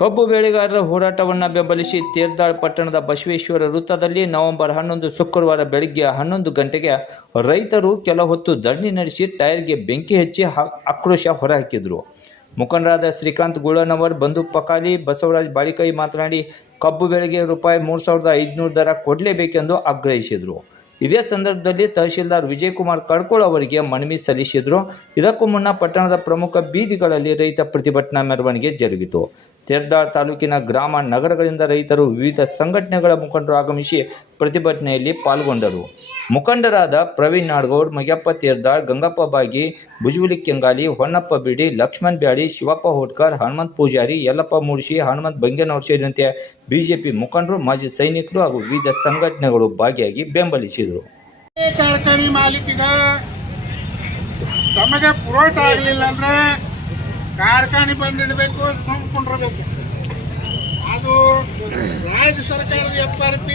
ಕಬ್ಬು ಬೆಳೆಗಾರರ ಹೋರಾಟವನ್ನು ಬೆಂಬಲಿಸಿ ತೇರ್ದಾಳ್ ಪಟ್ಟಣದ ಬಸವೇಶ್ವರ ವೃತ್ತದಲ್ಲಿ ನವೆಂಬರ್ 11 ಶುಕ್ರವಾರ ಬೆಳಗ್ಗೆ 11 ಗಂಟೆಗೆ ರೈತರು ಕೆಲ ಹೊತ್ತು ಧರಣಿ ನಡೆಸಿ ಟೈರ್ಗೆ ಬೆಂಕಿ ಹಚ್ಚಿ ಆಕ್ರೋಶ ಹೊರಹಾಕಿದರು. ಮುಖಂಡರಾದ ಶ್ರೀಕಾಂತ್ ಗುಳನವರ್, ಬಂಧು ಪಕಾಲಿ, ಬಸವರಾಜ್ ಬಾಳಿಕೈ ಮಾತನಾಡಿ ಕಬ್ಬು ಬೆಳೆಗೆ ರೂಪಾಯಿ 3,500 ದರ ಕೊಡಲೇಬೇಕೆಂದು ಆಗ್ರಹಿಸಿದರು. ಇದೇ ಸಂದರ್ಭದಲ್ಲಿ ತಹಶೀಲ್ದಾರ್ ವಿಜಯಕುಮಾರ್ ಕಡ್ಕೋಳ್ ಅವರಿಗೆ ಮನವಿ ಸಲ್ಲಿಸಿದರು. ಇದಕ್ಕೂ ಮುನ್ನ ಪಟ್ಟಣದ ಪ್ರಮುಖ ಬೀದಿಗಳಲ್ಲಿ ರೈತ ಪ್ರತಿಭಟನಾ ಮೆರವಣಿಗೆ ಜರುಗಿತು. ತೇರ್ದಾಳ್ ತಾಲೂಕಿನ ಗ್ರಾಮ ನಗರಗಳಿಂದ ರೈತರು, ವಿವಿಧ ಸಂಘಟನೆಗಳ ಮುಖಂಡರು ಆಗಮಿಸಿ ಪ್ರತಿಭಟನೆಯಲ್ಲಿ ಪಾಲ್ಗೊಂಡರು. ಮುಖಂಡರಾದ ಪ್ರವೀಣ್ ನಾಡಗೌಡ್, ಮಗ್ಯಪ್ಪ ತೇರ್ದಾಳ್, ಗಂಗಪ್ಪ ಬಾಗಿ, ಬುಜುಲಿ ಕೆಂಗಾಲಿ, ಹೊನ್ನಪ್ಪ ಬಿಡಿ, ಲಕ್ಷ್ಮಣ್ ಬ್ಯಾಡಿ, ಶಿವಪ್ಪ ಹೋಟ್ಕರ್, ಹನುಮಂತ್ ಪೂಜಾರಿ, ಯಲ್ಲಪ್ಪ ಮೂಡಿಸಿ, ಹನುಮಂತ್ ಬಂಗೇನವರು ಸೇರಿದಂತೆ ಬಿಜೆಪಿ ಮುಖಂಡರು, ಮಾಜಿ ಸೈನಿಕರು ಹಾಗೂ ವಿವಿಧ ಸಂಘಟನೆಗಳು ಭಾಗಿಯಾಗಿ ಬೆಂಬಲಿಸಿದರು. ಕಾರ್ಖಾನೆ ಮಾಲೀಕಿಗ ತಮಗೆ ಪುರೋಟ ಆಗಲಿಲ್ಲ ಅಂದ್ರೆ ಕಾರ್ಖಾನೆ ಬಂದಿಡಬೇಕು, ಸುಮ್ಕೊಂಡಿರಬೇಕು. ಅದು ರಾಜ್ಯ ಸರ್ಕಾರದ FRP